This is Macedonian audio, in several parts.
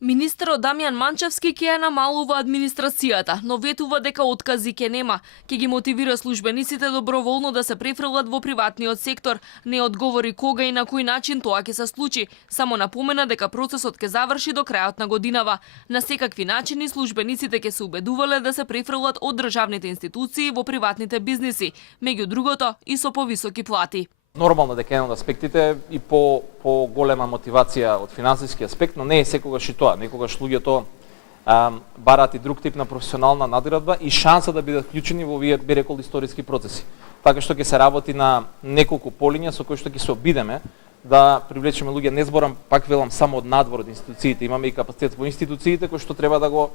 Министерот Дамјан Манчевски ќе ја намалува администрацијата, но ветува дека откази ќе нема. Ќе ги мотивира службениците доброволно да се префрлат во приватниот сектор. Не одговори кога и на кој начин тоа ќе се случи. Само напомена дека процесот ќе заврши до крајот на годинава. На секакви начини службениците ќе се убедувале да се префрлат од државните институции во приватните бизниси, меѓу другото и со повисоки плати. Нормално дека еден од аспектите и по голема мотивација од финансиски аспект, но не е секогаш и тоа. Некогаш луѓето бараат и друг тип на професионална надградба и шанса да бидат вклучени во овие, би рекол, историски процеси. Така што ќе се работи на неколку полиња со кои што ќе се обидеме да привлечеме луѓе. Не зборам, пак велам, само од надвор од институциите. Имаме и капацитет во институциите кои што треба да го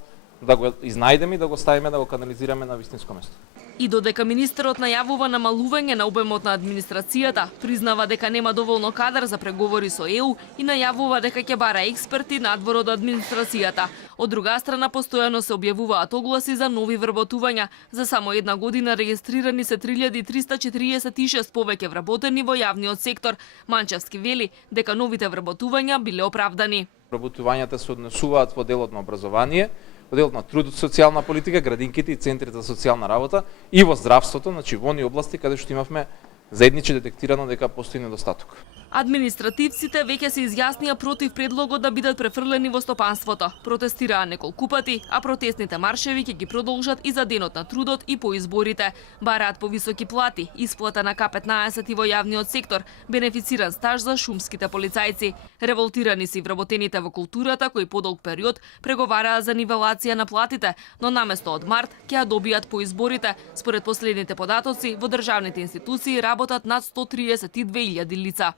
изнајдеме и да го ставиме, да го канализираме на вистинско место. И додека министерот најавува намалување на обемот на администрацијата, признава дека нема доволно кадар за преговори со ЕУ и најавува дека ќе бара експерти надвор од администрацијата. Од друга страна, постојано се објавуваат огласи за нови вработувања. За само една година регистрирани се 3346 повеќе вработени во јавниот сектор. Манчевски вели дека новите вработувања биле оправдани. Вработувањата се однесуваат во делот на образование, во делот на труд, социјална политика, градинките и центрите за социјална работа и во здравството, значи во оние области каде што имавме заедниче детектирано дека постои недостаток. Административците веќе се изјаснија против предлогот да бидат префрлени во стопанството. Протестираа неколку пати, а протестните маршеви ќе ги продолжат и за денот на трудот и по изборите. Бараат повисоки плати, исплата на К15 и во јавниот сектор, бенефициран стаж за шумските полицајци. Револтирани се и вработените во културата кои подолг период преговараа за нивелација на платите, но наместо од март ќе ја добијат по изборите. Според последните податоци, во државните институции работат над 132.000 лица.